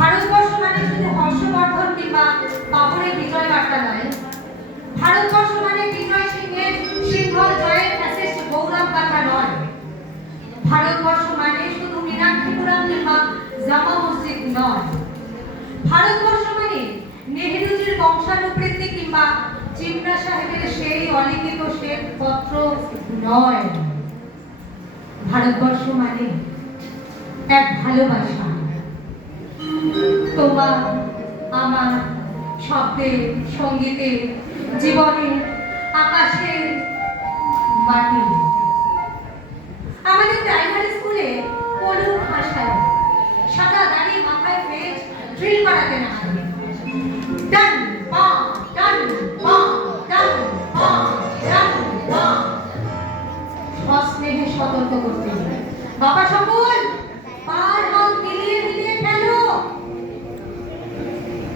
ভারতবর্ষ মানে শুধু হর্ষবর্ধন কিংবা বাবরের বিজয় বার্তা নয়। ভারতবর্ষ মানে বিজয় সিংহের সিংহল জয়ের ফ্যাসিস্ট গৌরব গাথা নয়। ভারতবর্ষ মানে শুধু মীনাক্ষীপুরম কিংবা জামা মসজিদ নয়। ভারতবর্ষ মানে নেহেরুজির বংশানুবৃত্তি কিংবা চিমনা সাহেবের সেই অলিখিত শ্বেত পত্র নয়। ভারতবর্ষ মানে এক ভালোবাসা, তোমার আমার শব্দে, সঙ্গীতে, জীবনে, আকাশে, মাটি। আমাদের প্রাইমারি স্কুলে পলু ভাষায় সাদা দাড়ি মাথায় ফেজ ড্রিল করাতে না হয়। ডান পা ডান পা ডান পা ডান পা স্নেহে সতর্ক করতে বাবা সকল পার হাত মিলিয়ে মিলিয়ে ফেলো।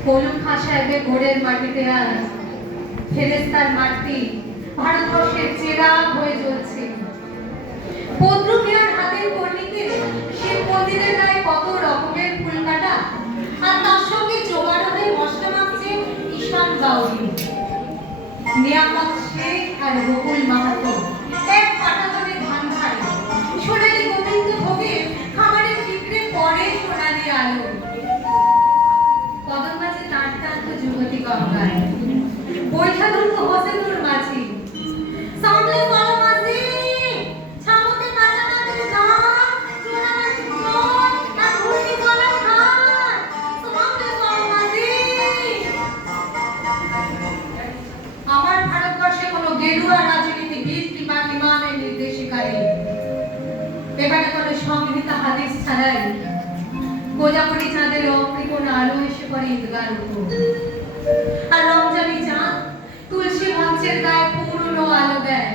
পলু ভাষায় গোড়ের মাটিতে আর ফেরেস্তার মাটি ভারতবর্ষের চেরাগ হয়ে জ্বলছে। পদ্মমিয়ার হাতের কর্ণিকে শিব মন্দিরের গায়ে কত রকমের ফুল কাটা, আর তার সঙ্গে জোগাড় হয়ে মশলা মাখছে ঈশান গাউরি, নিয়ামত শেখ আর বকুল মাহাতো এক পাটাতনে ধান ধারে। সোনালি গোবিন্দ ভোগে খাবারের চিত্রে পরে সোনালি আলো। কদম মাঝে নাট্যান্ত যুবতী গঙ্গায় বৈঠাদুর্গ হোসেনুর মাঝি সামলে বলো মাঝি ছামতে কাঁচা কাঁচা ধান চোরা মাঝি কোন আর ঘুরনি বলো ধান সামলে বলো মাঝি। আমার ভারতবর্ষে কোনো গেরুয়া রাজনীতিবিদ কিংবা ইমামের নির্দেশিকায় এখানে কোনো সংহিতা হাদিস ছাড়াই গোজামুড়ি চাঁদের অকৃপণ আলো এসে পড়ে ঈদগার উপর, আর রমজানি চাঁদ তুলসী মঞ্চের গায়ে পুরনো আলো দেয়।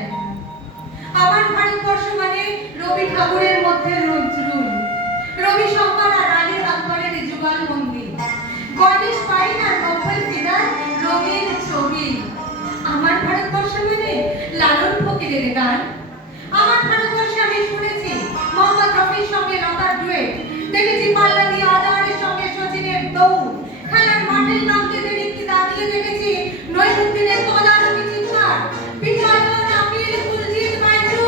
আমার ভারতবর্ষ মানে রবি ঠাকুরের মধ্যে নজরুল, রবি শঙ্কর আর আলী আকবরের যুগল মন্দির, গণেশ পাইন আর নকল ফিদার রঙিন ছবি। আমার ভারতবর্ষ মানে লালন ফকিরের গান। আমার ভারতবর্ষে আমি শুনেছি মোহাম্মদ রফির সঙ্গে লতার ডুয়েট, দেখেছি পাল্লানি আজারের সঙ্গে সচিনের দৌড়, খেলার মাঠের নামতে দেখি দাঁড়িয়ে দেখেছি নইমুদ্দিনের তদারকি চিৎকার, বিজয় আপিল কুলজিৎ বাইজু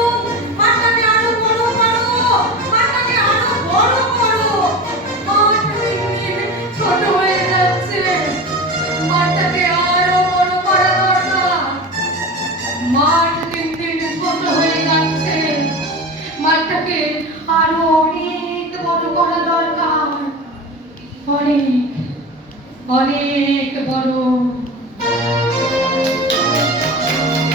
মাঠটাকে আরো বড় করো, মাঠটাকে আরো বড় করো। মাঠ দিন ছোট হয়ে যাচ্ছে, মাঠটাকে আরো বড় করা দরকার। মাঠ দিন দিন ছোট হয়ে যাচ্ছে, মাঠটাকে আরো অনেক বড় করা দরকার, অনেক অনেক বড়।